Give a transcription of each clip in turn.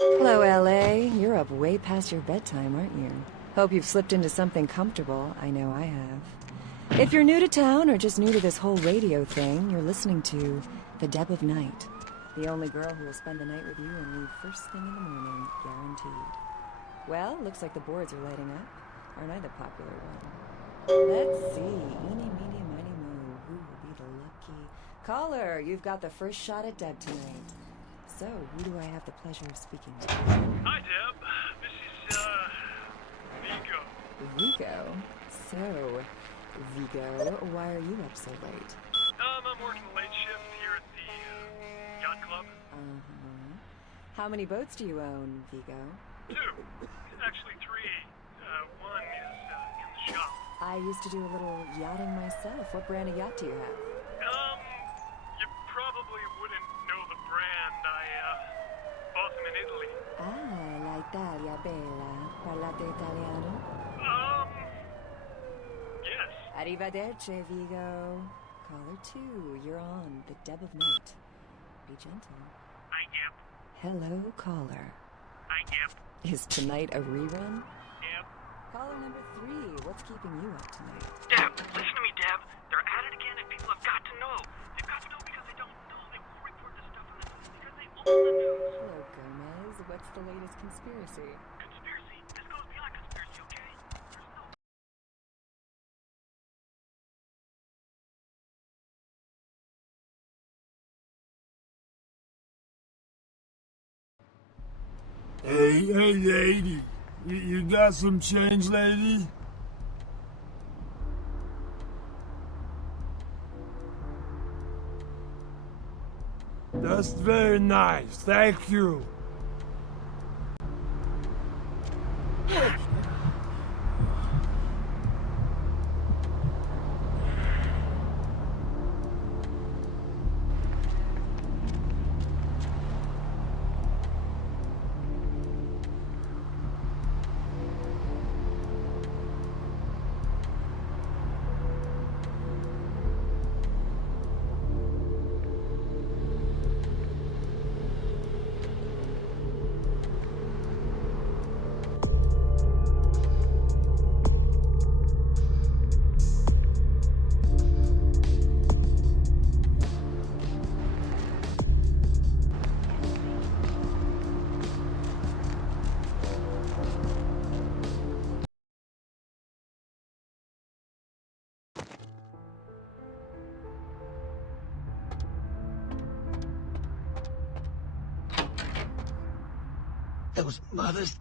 Hello, LA. You're up way past your bedtime, aren't you? Hope you've slipped into something comfortable. I know I have. If you're new to town or just new to this whole radio thing, you're listening to The Deb of Night. The only girl who will spend the night with you and leave first thing in the morning, guaranteed. Well, looks like the boards are lighting up. Aren't I the popular one? Let's see. Eeny, meeny, miny, moe. Who will be the lucky... Caller, you've got the first shot at Deb tonight. So, who do I have the pleasure of speaking to? Hi, Deb. This is, Vigo. Vigo? So, Vigo, why are you up so late? I'm working late shift here at the, yacht club. Uh-huh. How many boats do you own, Vigo? 2. Actually, 3. One is, in the shop. I used to do a little yachting myself. What brand of yacht do you have? You probably wouldn't know the brand. I, bought them in Italy. Ah, l'Italia bella. Parlate italiano? Yes. Arrivederci, Vigo. Caller 2, you're on The Deb of Night. Be gentle. I am. Hello, caller. I am. Is tonight a rerun? Deb. Caller number 3, what's keeping you up tonight? Deb, listen to me, Deb. They're at it again and people have got to know. They've got to know because they don't know. They won't report this stuff in the news because they own the news. Hello, Gomez. What's the latest conspiracy? Conspiracy? This goes beyond conspiracy, okay? Hey, lady. You got some change, lady? That's very nice. Thank you. Those mothers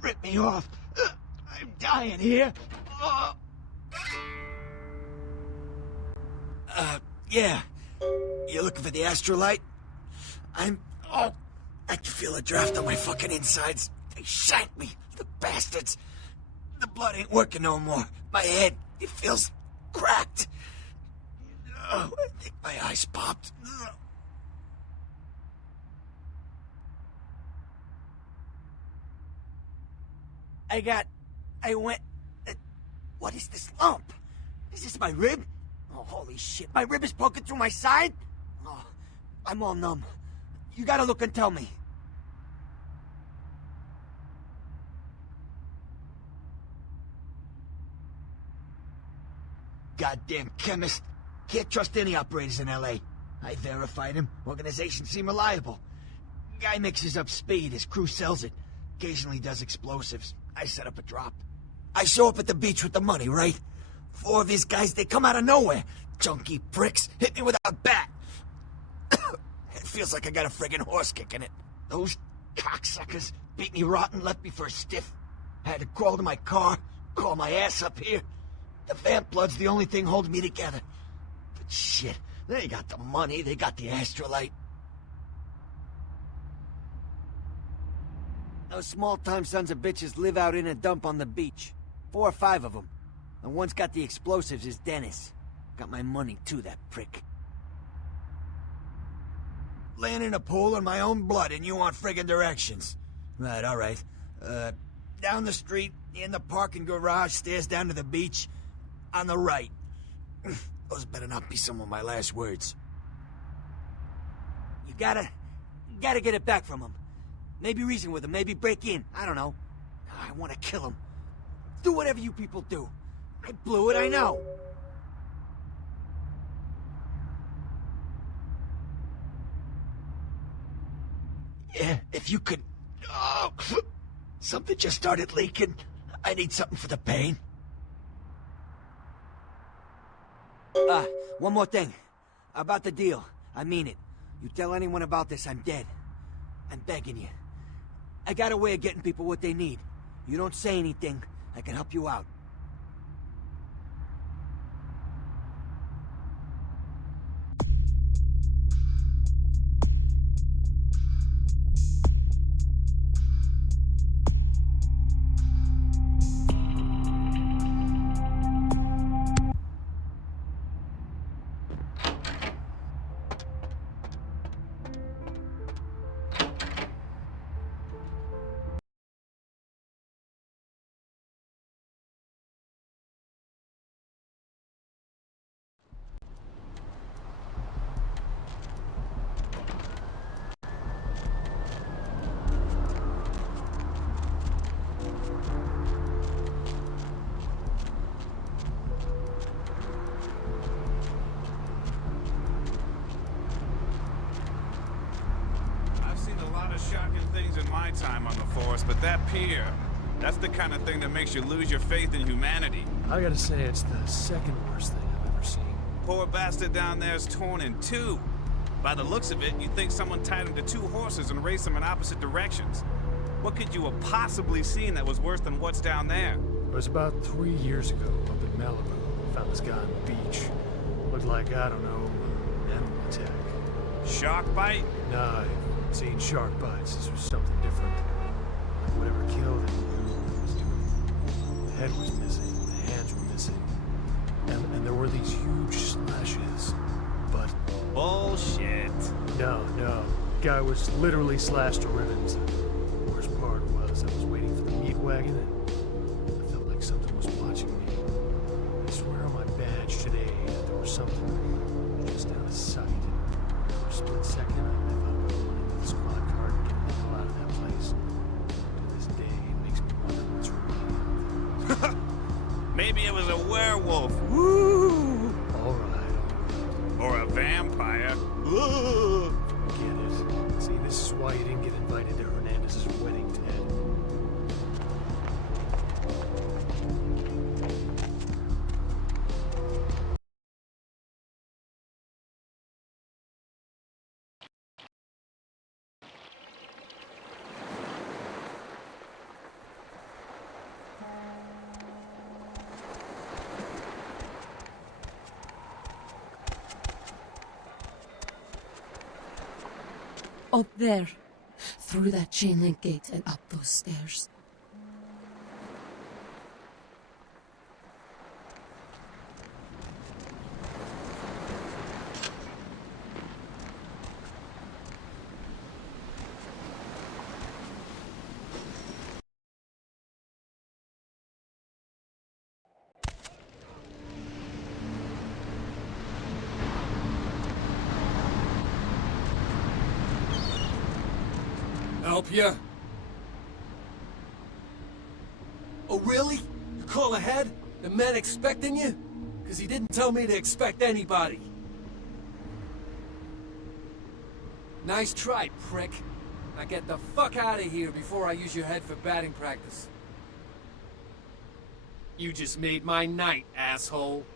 ripped me off. I'm dying here. Yeah. You looking for the astrolite? I can feel a draft on my fucking insides. They shanked me, the bastards. The blood ain't working no more. My head, it feels cracked. I think my eyes popped. What is this lump? Is this my rib? Oh, holy shit, my rib is poking through my side? Oh, I'm all numb. You gotta look and tell me. Goddamn chemist. Can't trust any operators in LA. I verified him. Organization seem reliable. Guy mixes up speed, his crew sells it. Occasionally does explosives. I set up a drop. I show up at the beach with the money, right? 4 of his guys, they come out of nowhere. Junky pricks hit me with a bat. It feels like I got a friggin' horse kick in it. Those cocksuckers beat me rotten, left me for a stiff. Had to crawl to my car, call my ass up here. The vamp blood's the only thing holding me together. But shit, they got the money, they got the astrolite. Those small-time sons of bitches live out in a dump on the beach. 4 or 5 of them. The one's got the explosives is Dennis. Got my money too, that prick. Laying in a pool in my own blood and you want friggin' directions. Right, alright. Down the street, in the parking garage, stairs down to the beach. On the right. Those better not be some of my last words. You gotta get it back from him. Maybe reason with him, maybe break in. I don't know. I want to kill him. Do whatever you people do. I blew it, I know. Yeah, if you could... Oh, something just started leaking. I need something for the pain. One more thing. About the deal. I mean it. You tell anyone about this, I'm dead. I'm begging you. I got a way of getting people what they need. You don't say anything, I can help you out. Shocking things in my time on the force, but that pier, that's the kind of thing that makes you lose your faith in humanity. I gotta say, it's the second worst thing I've ever seen. Poor bastard down there's torn in two. By the looks of it, you'd think someone tied him to two horses and raced them in opposite directions. What could you have possibly seen that was worse than what's down there? It was about 3 years ago up in Malibu. Found this guy on the beach. Looked like, I don't know, animal attack. Shark bite? Nah, I've seen shark bites. This was something different. Like whatever killed him, who was doing it. The head was missing, the hands were missing. And there were these huge slashes. But... Bullshit. No. Guy was literally slashed to ribbons. The worst part was I was waiting for the meat wagon and I felt like something was watching me. I swear on my badge today that there was something just out of sight. For a split second, I thought about running to the squad car and getting the hell out of that place. To this day, it makes me wonder what's really out there. Maybe it was a werewolf. Woo! All right. Or a vampire. Get it. See, this is why you didn't get invited to Hernandez's wedding, Ted. Up there. Through that chain link gate and up those stairs. Help ya? Oh, really? You call ahead? The men expecting you? Because he didn't tell me to expect anybody. Nice try, prick. Now get the fuck out of here before I use your head for batting practice. You just made my night, asshole.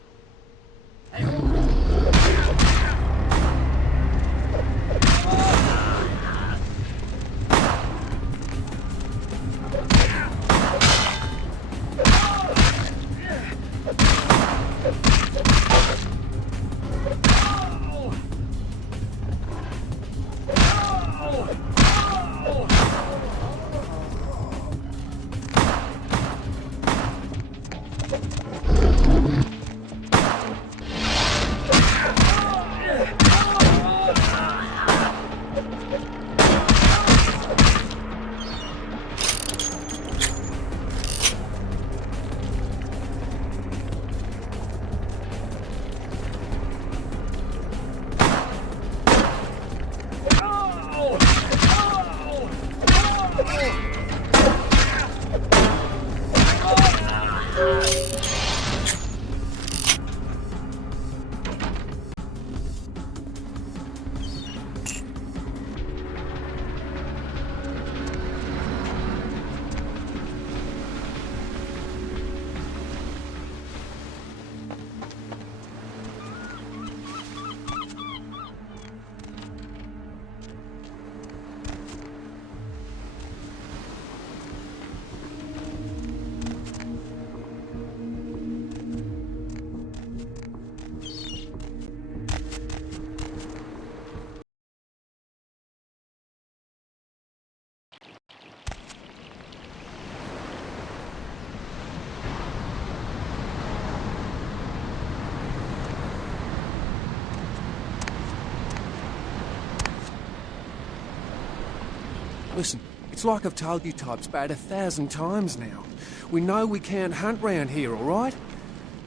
Listen, it's like I've told you types about 1,000 times now. We know we can't hunt round here, all right?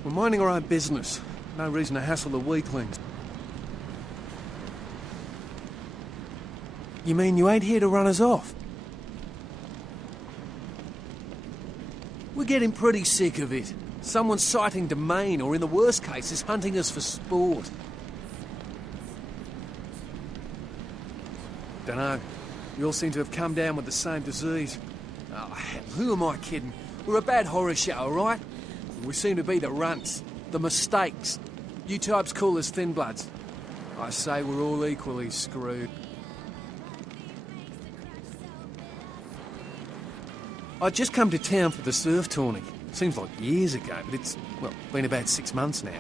We're minding our own business. No reason to hassle the weaklings. You mean you ain't here to run us off? We're getting pretty sick of it. Someone's sighting domain, or in the worst cases, hunting us for sport. Dunno. We all seem to have come down with the same disease. Oh, hell, who am I kidding? We're a bad horror show, all right? We seem to be the runts, the mistakes. You types call us thin bloods. I say we're all equally screwed. I'd just come to town for the surf tourney. Seems like years ago, but it's, well, been about 6 months now.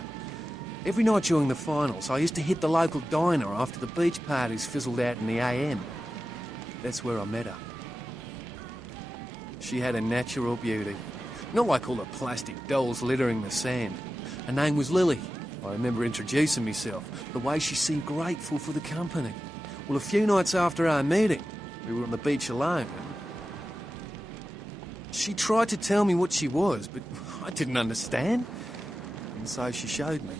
Every night during the finals, I used to hit the local diner after the beach parties fizzled out in the AM. That's where I met her. She had a natural beauty. Not like all the plastic dolls littering the sand. Her name was Lily. I remember introducing myself, the way she seemed grateful for the company. Well, a few nights after our meeting, we were on the beach alone. She tried to tell me what she was, but I didn't understand. And so she showed me.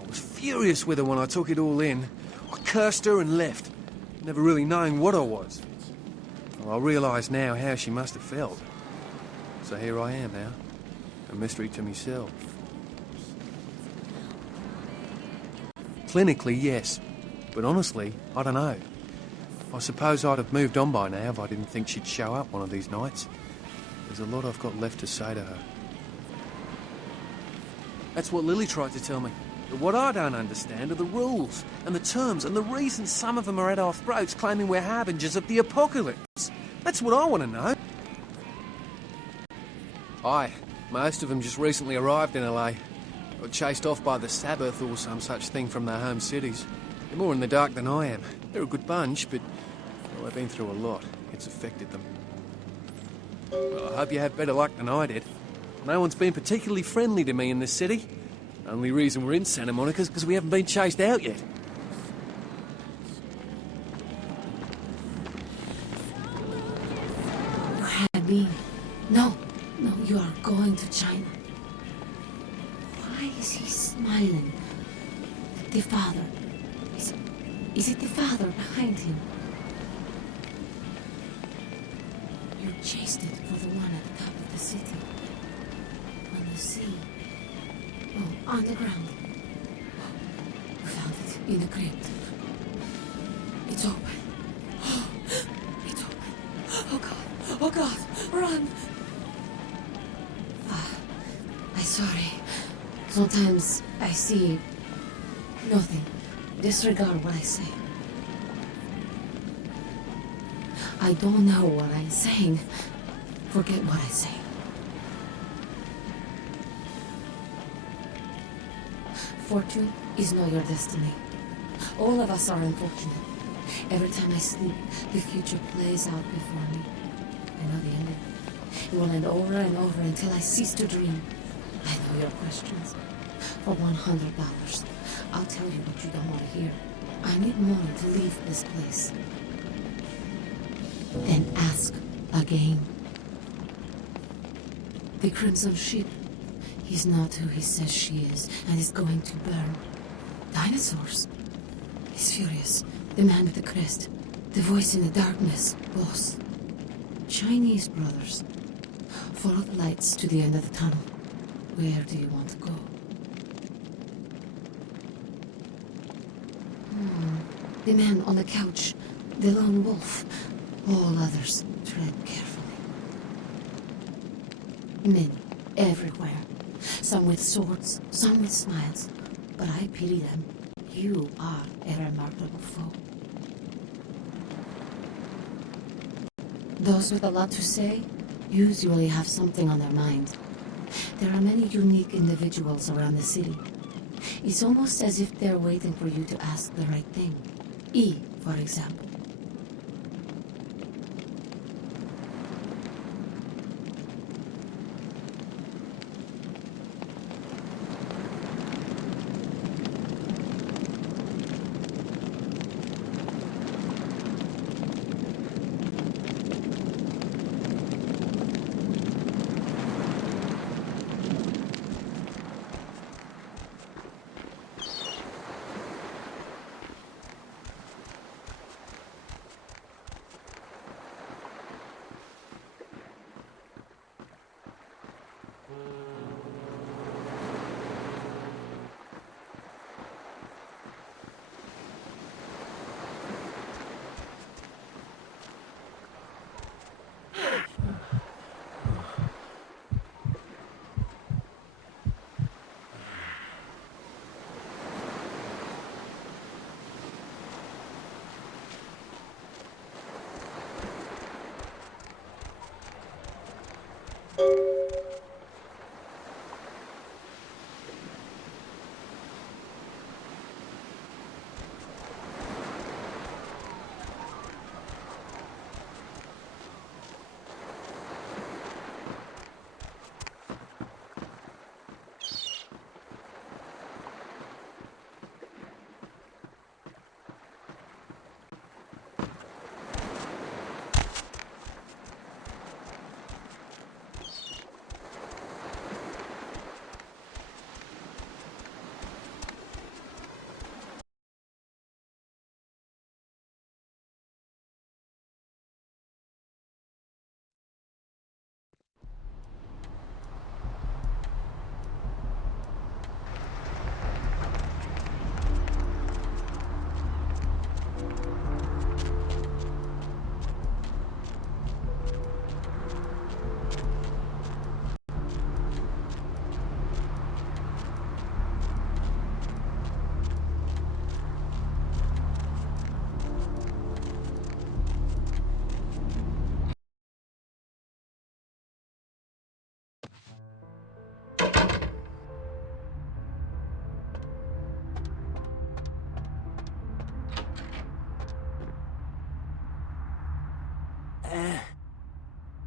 I was furious with her when I took it all in. I cursed her and left, never really knowing what I was. Well, I realise now how she must have felt. So here I am now, a mystery to myself. Clinically, yes, but honestly, I don't know. I suppose I'd have moved on by now if I didn't think she'd show up one of these nights. There's a lot I've got left to say to her. That's what Lily tried to tell me. But what I don't understand are the rules, and the terms, and the reasons some of them are at our throats claiming we're harbingers of the apocalypse. That's what I want to know. Aye, most of them just recently arrived in LA. Got chased off by the Sabbath or some such thing from their home cities. They're more in the dark than I am. They're a good bunch, but well, they've been through a lot. It's affected them. Well, I hope you have better luck than I did. No one's been particularly friendly to me in this city. Only reason we're in Santa Monica is because we haven't been chased out yet. You had me. No, you are going to China. Why is he smiling? The father. Is it the father behind him? You chased it for the one at the top of the city. On the sea. Oh, on the ground. We found it in the crypt. It's open. It's open. Oh God, run! I'm sorry. Sometimes I see nothing. Disregard what I say. I don't know what I'm saying. Forget what I say. Fortune is not your destiny. All of us are unfortunate. Every time I sleep, the future plays out before me. I know the ending. It will end over and over until I cease to dream. I know your questions. For $100, I'll tell you what you don't want to hear. I need money to leave this place. Then ask again. The Crimson Ship. He's not who he says she is, and is going to burn. Dinosaurs. He's furious. The man with the crest. The voice in the darkness. Boss. Chinese brothers. Follow the lights to the end of the tunnel. Where do you want to go? The man on the couch. The lone wolf. All others tread carefully. Many. Everywhere. Some with swords, some with smiles. But I pity them. You are a remarkable foe. Those with a lot to say usually have something on their mind. There are many unique individuals around the city. It's almost as if they're waiting for you to ask the right thing. E, for example.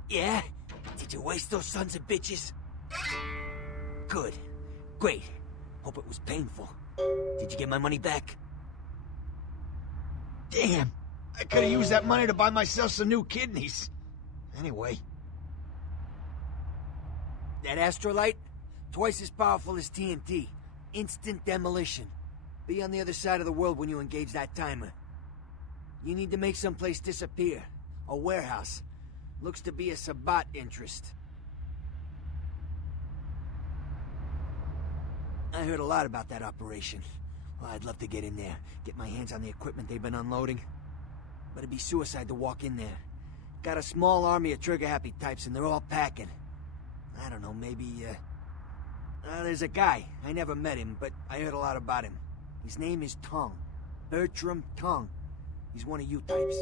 Yeah? Did you waste those sons of bitches? Good. Great. Hope it was painful. Did you get my money back? Damn! I could've used that money to buy myself some new kidneys. Anyway. That astrolight? Twice as powerful as TNT. Instant demolition. Be on the other side of the world when you engage that timer. You need to make someplace disappear. A warehouse. Looks to be a Sabbat interest. I heard a lot about that operation. Well, I'd love to get in there, get my hands on the equipment they've been unloading. But it'd be suicide to walk in there. Got a small army of trigger-happy types, and they're all packing. I don't know, maybe, there's a guy. I never met him, but I heard a lot about him. His name is Tongue. Bertram Tongue. He's one of you types.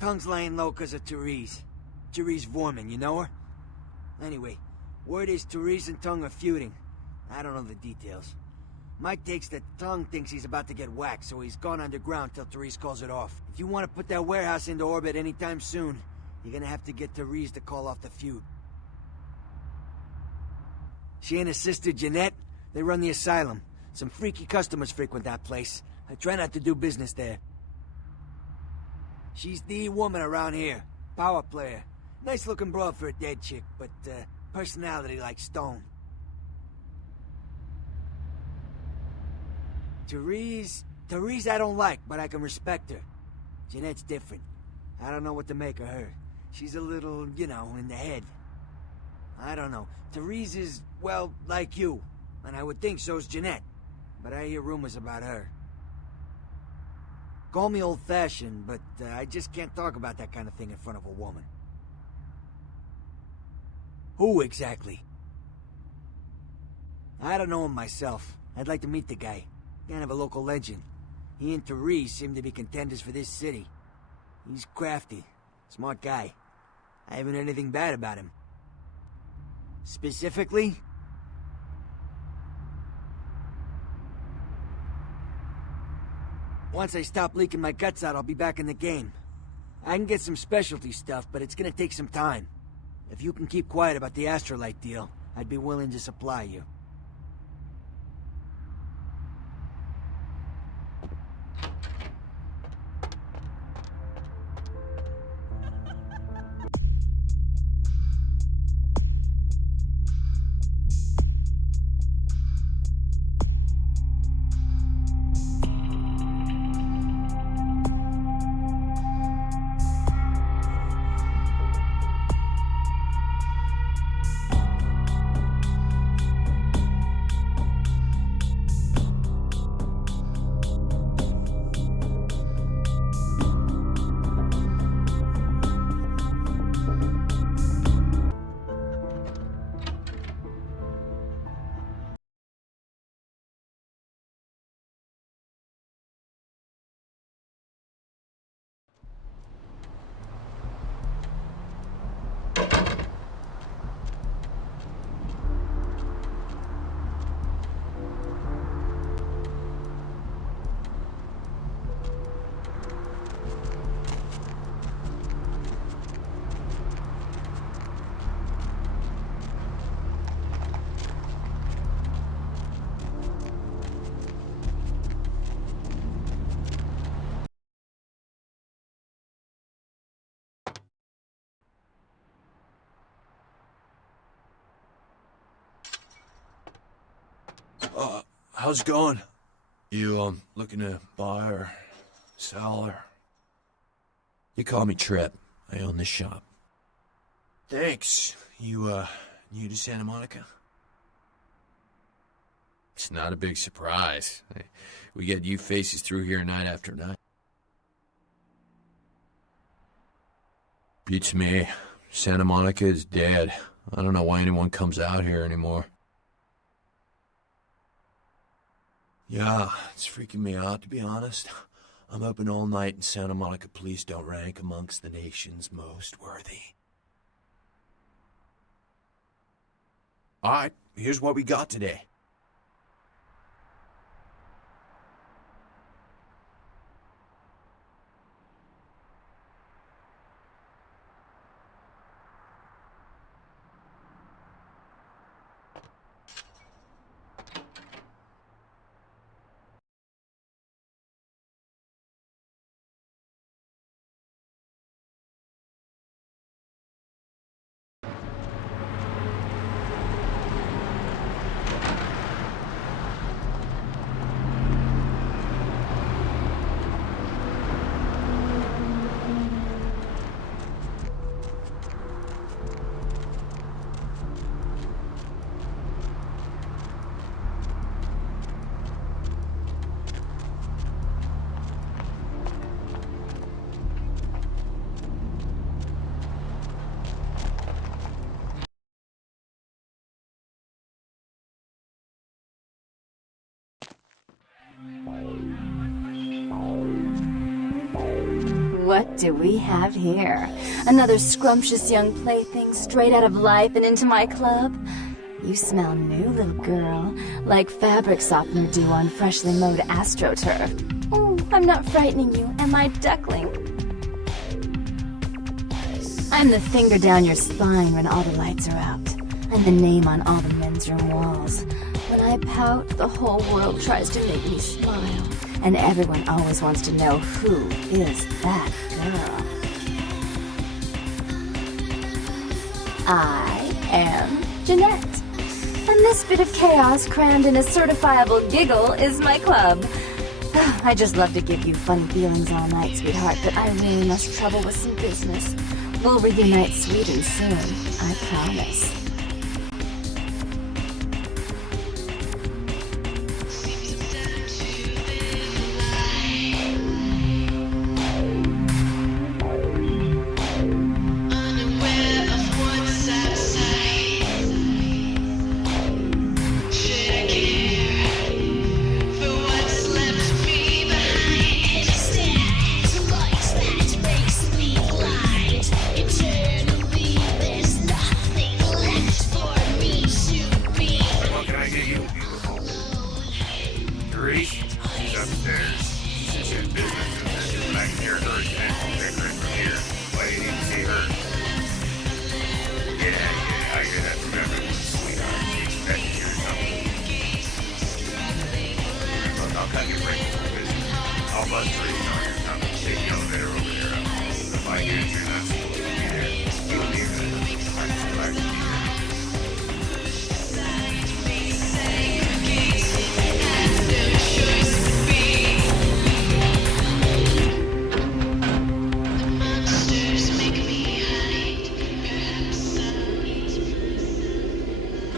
Tongue's laying low because of Therese. Therese Vorman, you know her? Anyway, word is Therese and Tongue are feuding. I don't know the details. Mike takes that Tongue thinks he's about to get whacked, so he's gone underground till Therese calls it off. If you want to put that warehouse into orbit anytime soon, you're gonna have to get Therese to call off the feud. She and her sister Jeanette, they run the asylum. Some freaky customers frequent that place. I try not to do business there. She's the woman around here. Power player. Nice looking broad for a dead chick, but personality like stone. Therese I don't like, but I can respect her. Jeanette's different. I don't know what to make of her. She's a little, you know, in the head. I don't know. Therese is, well, like you. And I would think so's Jeanette. But I hear rumors about her. Call me old-fashioned, but I just can't talk about that kind of thing in front of a woman. Who exactly? I don't know him myself. I'd like to meet the guy. Kind of a local legend. He and Therese seem to be contenders for this city. He's crafty. Smart guy. I haven't heard anything bad about him. Specifically? Once I stop leaking my guts out, I'll be back in the game. I can get some specialty stuff, but it's gonna take some time. If you can keep quiet about the Astrolite deal, I'd be willing to supply you. How's it going? You, looking to buy or sell or... You call me Trip. I own this shop. Thanks. You, new to Santa Monica? It's not a big surprise. We get you faces through here night after night. Beats me. Santa Monica is dead. I don't know why anyone comes out here anymore. Yeah, it's freaking me out, to be honest. I'm open all night and Santa Monica police don't rank amongst the nation's most worthy. Alright, here's what we got today. What do we have here? Another scrumptious young plaything straight out of life and into my club? You smell new, little girl, like fabric softener dew on freshly mowed astroturf. Oh, I'm not frightening you, am I, duckling? I'm the finger down your spine when all the lights are out. I'm the name on all the men's room walls. When I pout, the whole world tries to make me smile. And everyone always wants to know who is that girl. I am Jeanette. And this bit of chaos crammed in a certifiable giggle is my club. I just love to give you funny feelings all night, sweetheart, but I really must trouble with some business. We'll reunite sweet and soon, I promise.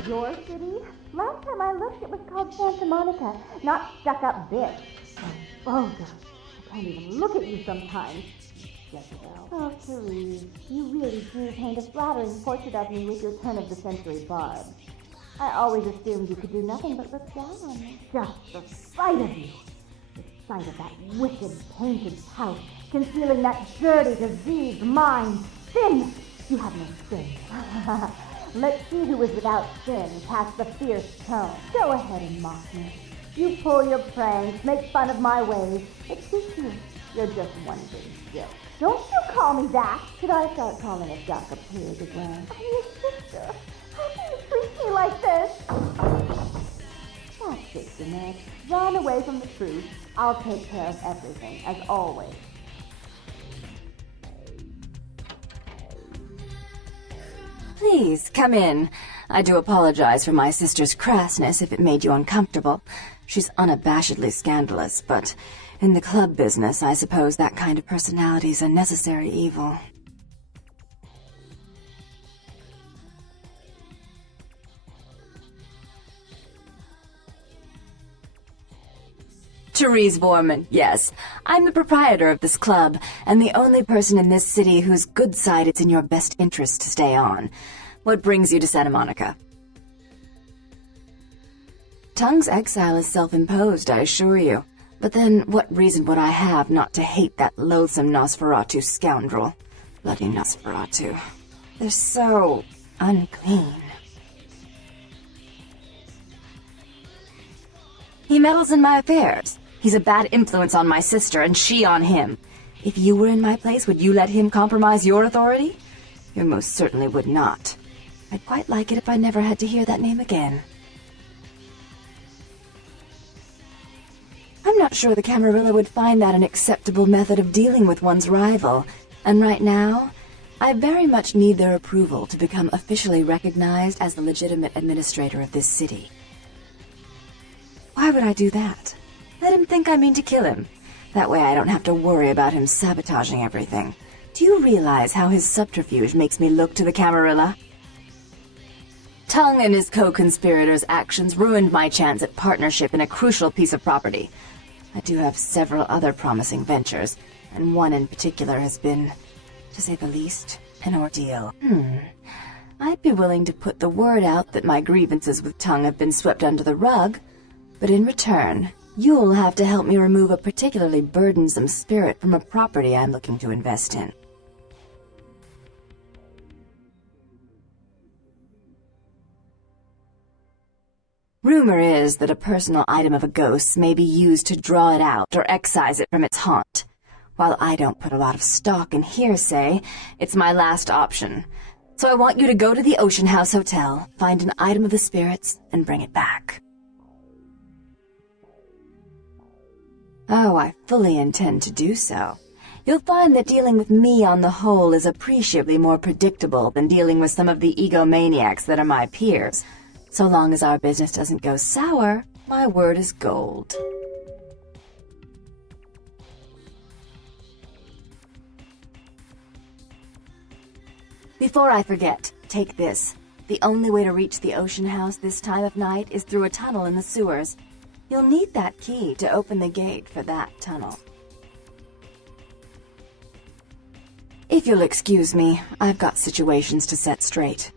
Your city? Last time I looked, it was called Santa Monica, not stuck-up bitch. Oh, gosh, I can't even look at you sometimes. Jezebel. Oh, Therese, you really do paint a flattering portrait of me with your turn-of-the-century barb. I always assumed you could do nothing but look down on me. Just the sight of you. The sight of that wicked, painted pout, concealing that dirty, diseased mind. Sin! You have no sin. Let's see who is without sin past the fierce tone. Go ahead and mock me. You pull your pranks, make fun of my ways. It suits you. You're just one big joke. Don't you call me that. Should I start calling a duck a pig again? I'm your sister. How can you treat me like this? That's it, Jeanette. Run away from the truth. I'll take care of everything, as always. Please, come in. I do apologize for my sister's crassness if it made you uncomfortable. She's unabashedly scandalous, but in the club business, I suppose that kind of personality's a necessary evil. Therese Borman, yes. I'm the proprietor of this club, and the only person in this city whose good side it's in your best interest to stay on. What brings you to Santa Monica? Tongue's exile is self-imposed, I assure you. But then, what reason would I have not to hate that loathsome Nosferatu scoundrel? Bloody Nosferatu. They're so unclean. He meddles in my affairs. He's a bad influence on my sister, and she on him. If you were in my place, would you let him compromise your authority? You most certainly would not. I'd quite like it if I never had to hear that name again. I'm not sure the Camarilla would find that an acceptable method of dealing with one's rival, and right now, I very much need their approval to become officially recognized as the legitimate administrator of this city. Why would I do that? Let him think I mean to kill him. That way I don't have to worry about him sabotaging everything. Do you realize how his subterfuge makes me look to the Camarilla? Tongue and his co-conspirators' actions ruined my chance at partnership in a crucial piece of property. I do have several other promising ventures, and one in particular has been, to say the least, an ordeal. I'd be willing to put the word out that my grievances with Tongue have been swept under the rug, but in return, You'll have to help me remove a particularly burdensome spirit from a property I'm looking to invest in. Rumor is that a personal item of a ghost may be used to draw it out or excise it from its haunt. While I don't put a lot of stock in hearsay, it's my last option. So I want you to go to the Ocean House Hotel, find an item of the spirits, and bring it back. Oh, I fully intend to do so. You'll find that dealing with me on the whole is appreciably more predictable than dealing with some of the egomaniacs that are my peers. So long as our business doesn't go sour, my word is gold. Before I forget, take this. The only way to reach the Ocean House this time of night is through a tunnel in the sewers. You'll need that key to open the gate for that tunnel. If you'll excuse me, I've got situations to set straight.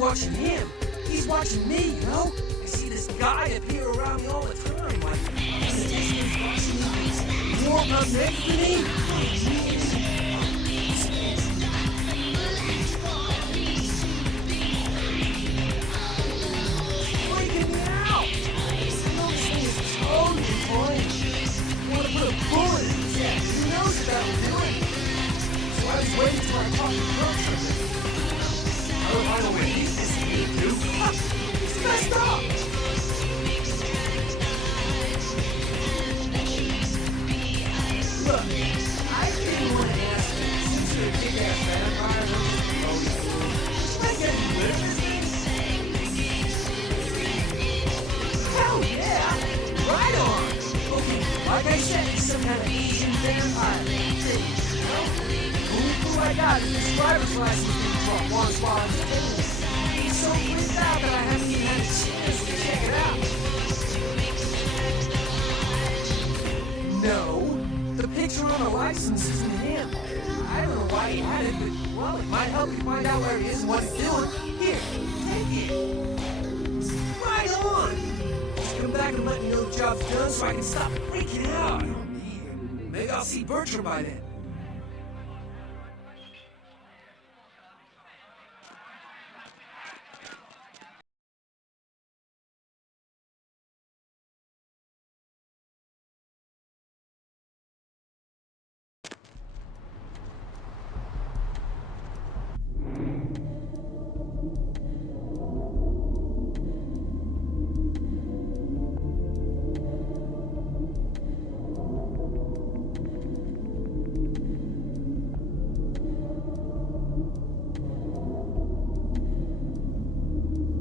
Watching him. He's watching me, you know? I see this guy appear around me all the time, like, he's watching me. Warm up next to me. Freaking me out. You know this thing is totally annoying. I want to put a bullet in his head. He knows about doing it. So I was waiting till I talked to him. I don't know where he's listening to. He's messed up! Look, I really want to ask you, since you're a big-ass vampire, should I get you rid of this thing? Hell yeah! Right on! Okay, like I said, he's some kind of Asian vampire thing, you know? Cool. I got is this driver's license being brought once while I was taking it. He's so freaked out that I haven't even had a chance to check it out. No, the picture on the license isn't him. I don't know why he had it, but, well, it might help you find out where he is and what he's doing. Here, take it. Right on! Just come back and let me know the job's done so I can stop freaking out. Maybe I'll see Bertram by then.